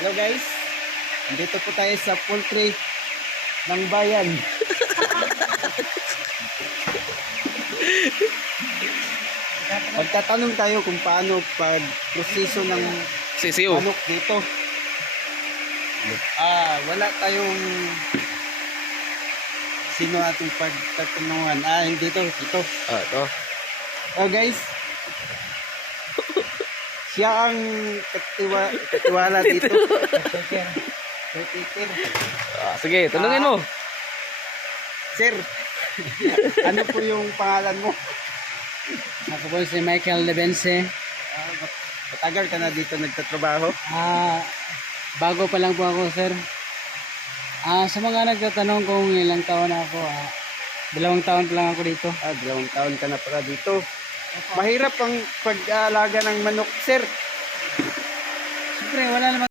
Hello guys, dito po tayo sa poultry ng bayan. Magtatanong tayo kung paano pag-proseso ng Sisiyo. manok dito. Wala tayong sino ating pagtatanungan. Hindi to, ito. Ito. Guys, siya ang katiwala dito. Caretaker. Sige, tanungin mo. Sir, ano po yung pangalan mo? Ako po si Michael Lebense. Matagal ka na dito nagtatrabaho? Bago pa lang po ako, sir. Sa mga nagtatanong kung ilang taon na ako, 2 taon pa lang ako dito. 2 taon ka na pala dito. Mahirap ang pag-aalaga ng manok, sir. Siyempre, wala naman